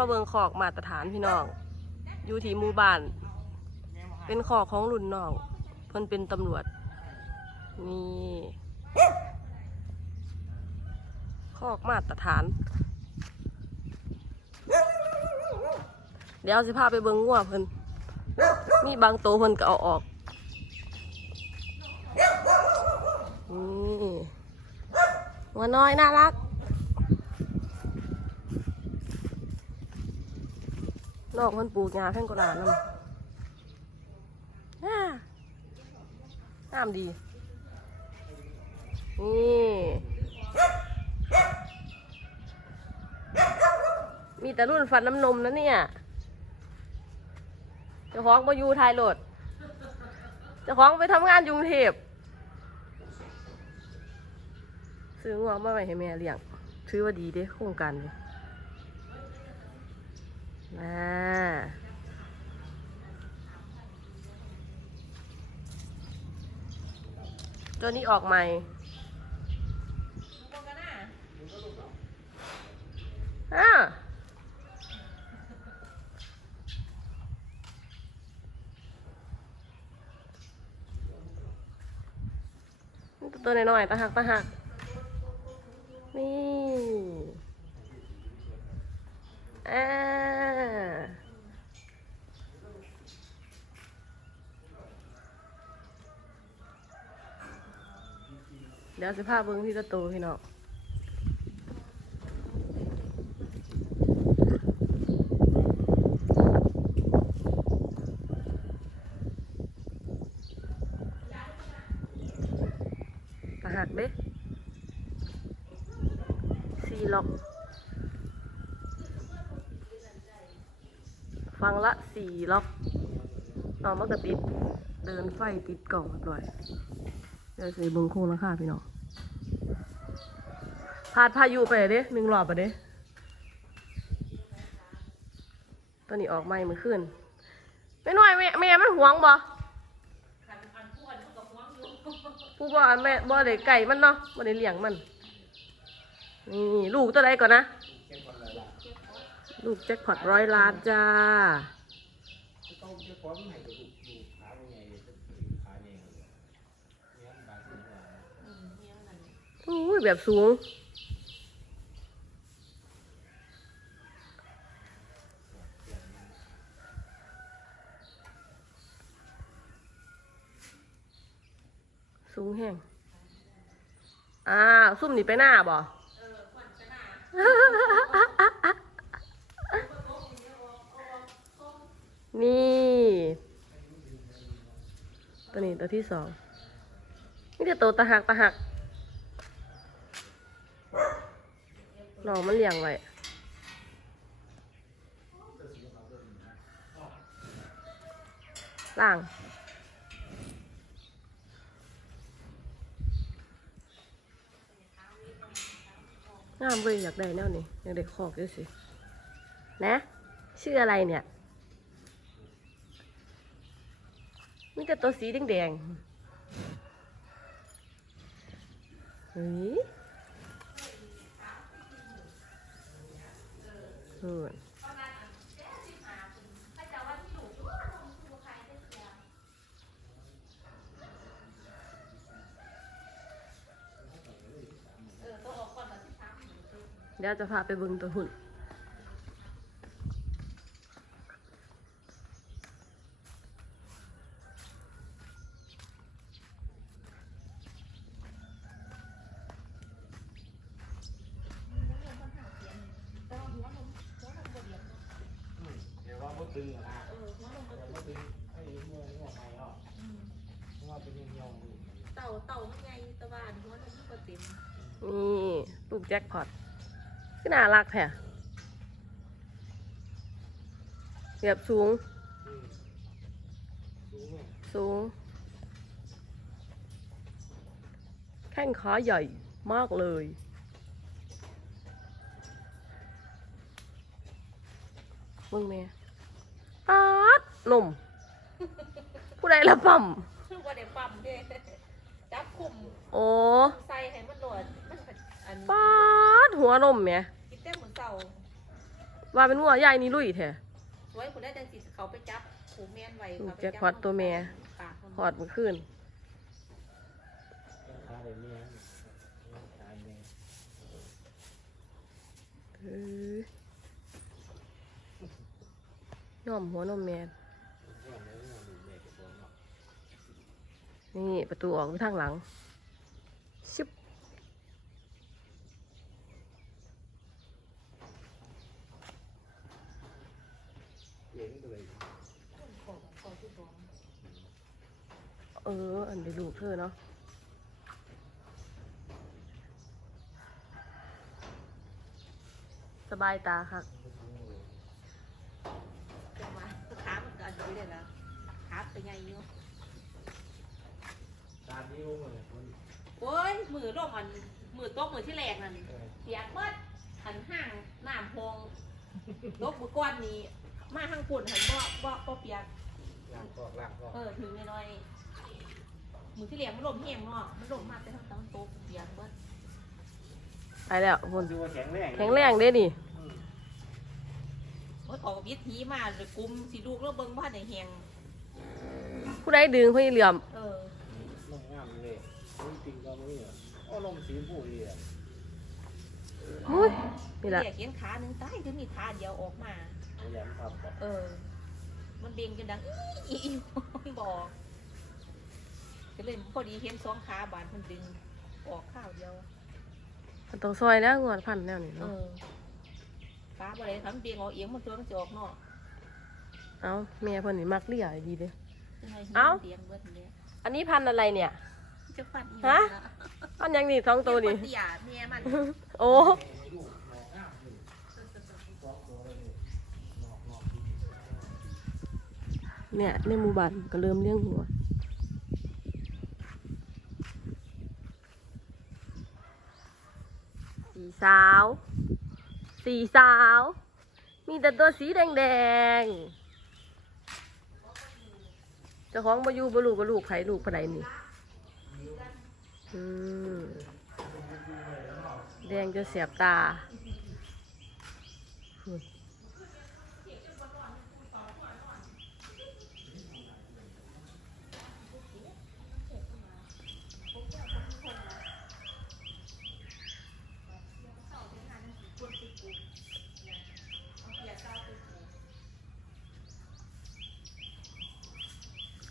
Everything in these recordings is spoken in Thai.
มาเบิงขอกมาตรฐานพี่น้อง อยู่ที่หมู่บ้าน เป็นขอกของรุ่นน้องเพิ่นเป็นตำรวจ นี่ขอกมาตรฐาน เดี๋ยวสิพาไปเบิ่งงัวเพิ่น มีบางโตเพิ่นก็เอาออกนี่งัวน้อยน่ารัก นอกมันปลูกหญ้าแพ่งกระดานนำน่างาดี นี่ มีแต่รุ่นฟันน้ำนมนะเนี่ยจ้าของมาอยู่ไทยโหลดเจ้าของไปทำงานยุงเทพซื้องัวมาไว้ให้แม่เลี้ยง ถือว่าดีเด้โครงการนี้ น่าตัวนี้ออกใหม่อ่าตัวน้อยๆตาหักตาหัก นี่อ่า เดี๋ยวสิพาเบิ้งที่ตะตูพี่น้องตาหักเด้สี่ล็อก ฟังละสี่ล็อกน้องมันก็ติด เดินไฟติดกล่องเรียบร้อย เดี๋ยวสิเบิ่งโค้งราคาพี่น้องพาดพายุไปเด้หนึ่งรอบไปเด้ตัวนี้ออกใหม่เมื่อคืนไม่น้อยแม่แม่มันหวงบ่ผู้บ่แม่บ่ได้ไก่มันเนาะบ่ได้เลี้ยงมัน นี่ลูกตัวใดก่อนนะ ลูกแจ็คพอตร้อยล้านจ้า อุ้ยแบบสูง สูงแห้งอ่าซุ่มนี่ไปหน้าบ่นี่ตัวนี้ตัวที่สองนี่จะตัวตะหักตะหัก น้องมันเลี้ยงไว้ล่างงามเลยอยากได้แนวนี้อยากได้คอกด้วยสิ นะ ชื่ออะไรเนี่ยมีแต่ตัวสีแดงๆเฮ้ย เฮ้ยเดี๋ยวจะพาไปเบิ่งตัวหุ่น เดี๋ยวว่าบ่ ตึงอะนะเดี๋ยวบ่ตึงให้เมื่อเมื่อไปอะเพราะว่าเป็นยังยองอยู่เต่าเต่ามันใหญ่ตะวาอันหัวมันก็เต็มนี่ลูกแจ็คพอตก็น่ารักแท้แบบสูง อืมรู้ไหมสูง แข้งขาใหญ่มากเลย มึงแม่ อาดนม ผู้ใดละปั๊มคือว่าได้ปั๊มเด้จับคุมโอ้ใส่ให้มันโหลดมันก็อันปาดหัวนมแม่กินแต่หมูเต่าว่าเป็นงัวใหญ่นี่ลุยแท้สวยคนได้จังสิเขาไปจับผูแม่นไว้ลูกเขาไปแจ็คจับพอตตัวแม่ปากมันหอดเมื่อคืนขาเดี๋ยวนี้นะขาเดี๋ยวเอ้ ยย่อมหัวนมแมนนี่ประตูออกไปทางหลังชิบเออ อันเดียวลูเธอเนาะสบายตาค่ะมาขามันก็อันนี้เลยนะขาไปไง อยู่ตามนี้ลงเลยคนโอ้ยมือร่มอันมือโต๊ะมือที่แรกนั่นเออเปียกเบิดหันห่างน้ำพองลกมือก้อนนี้ มาทางปุ่นหันบ่บ่บ่เปียก ล่างก็ล่างก็เออถึงน้อยๆมือที่แรกมันลมแห้งเนาะมันลมมากแต่ทางตางโต๊ะเปียกเบิดไปแล้วคนดูว่าแข็งแรงแข็งแรงเด้นี่อืมโอ้ยออกวิธีมาเลยกุมสิลูกแล้วเบิ่งบ้านในแหง ผู้ใดดึงพี่เหลี่ยมเออลงงามเลยจริงๆก็ไม่เหรออ้อลมสีชมพูดีอะอุ้ยนี่แหละเรียกเขียนขาหนึ่งตายจะมีขาเดียวออกมาพยายามทำแบบเออ มันเบ่งจนดังอีอีอีบอกก็เลยพอดีเห็นสองขาบาดมันดึงออกข้าวเดียวมันต้องซอยแล้วงวดพันแนวนี่เอเนาะอขาบ่ได้ทำเบียงออกเอียงมันตัวมันจะออกนอกเอาแม่เพิ่นนี่มักเลี่ยดีเด้ยังไง เอ้า เตียงเบิดเนี่ยอันนี้พันธุ์อะไรเนี่ย จะฟันอีกฮะนพันธุ์หยังนี่สองตัวนี่ เตียเมียมันโอ้ลูกหนอกงามเลยสองตัวเลยหนอกหนอกดีเนี่ยในหมู่บ้านก็เริ่มเลี้ยงหัว สีสาว สีสาว มีแต่ตัวสีแดงแดงๆ เจ้าของบอยู่บลูกบลูกไผ่ลูกไหนี่อืมแดงจนเสียบตา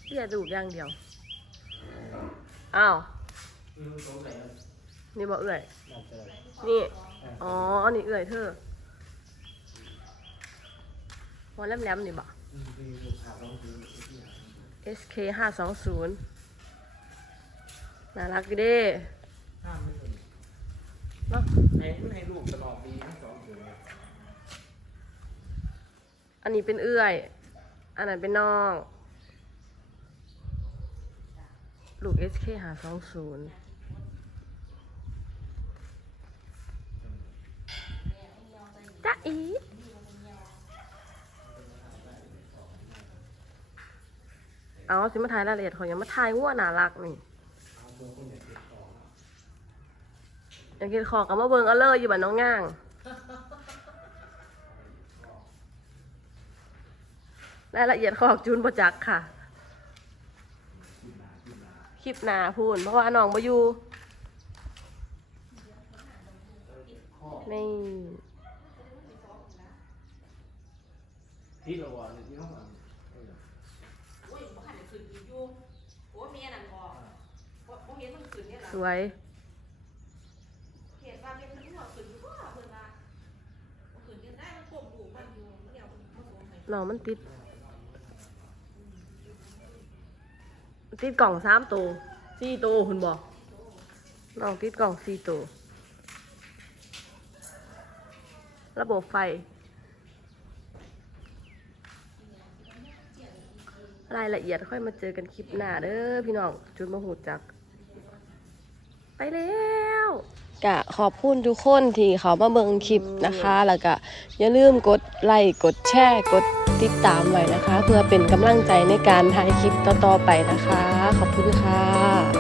เรียดูอย่างเดียว อ้าว นี่บอกเอื่อย นี่ อ๋อ อันี่เอื่อยเธอหัวแหลมๆนี่บอก SK ห้าสองศูนย์น่ารักดีเด้เนาะให้ให้ลูกตลอดปีทั้งสองตัวเลยอันนี้เป็นเอื่อย อันนั้นเป็นน้อง ลูก SK หาสองศูนย์จ้าอีเอาสิมาถ่ายรายละเอียดเขายังมาถ่ายวัวน่ารักนี่เอาตัวคนอยากติดต่ออยากกินขอกับมาเบิงเอาเลยอยู่บ้านน้องง่างรายละเอียดขอกจูนประจักษ์ค่ะ คลิปหนาพูนเพราะว่าน้องมาอยู่นี่ที่เราว่าในที่ห้องอะเออโอ้ยมันได้ขึ้นอยู่โอ้เมียนั่นบอกบ่เห็นมันขึ้นเนี่ยล่ะสวยเห็นว่าเป็นมันหัวขึ้นอยู่บ่เพิ่นว่าบ่ขึ้นยังได้มันก้มดูมันอยู่มันเดี๋ยวมันบ่สมให้น้องมันติด ติดกล่องสามตัวสี่ตัวคุณบอกน้องติดกล่องสี่ตัวระบบไฟรายละเอียดค่อยมาเจอกันคลิปหน้าเด้อพี่น้องจุดมาหูจัก ไปแล้วกะขอบคุณทุกคนที่เขามาเบิ่งคลิปนะคะ แล้วก็อย่าลืมกดไลค์กดแชร์กด ติดตามไว้นะคะ เพื่อเป็นกำลังใจในการถ่ายคลิปต่อๆไปนะคะ ขอบคุณค่ะ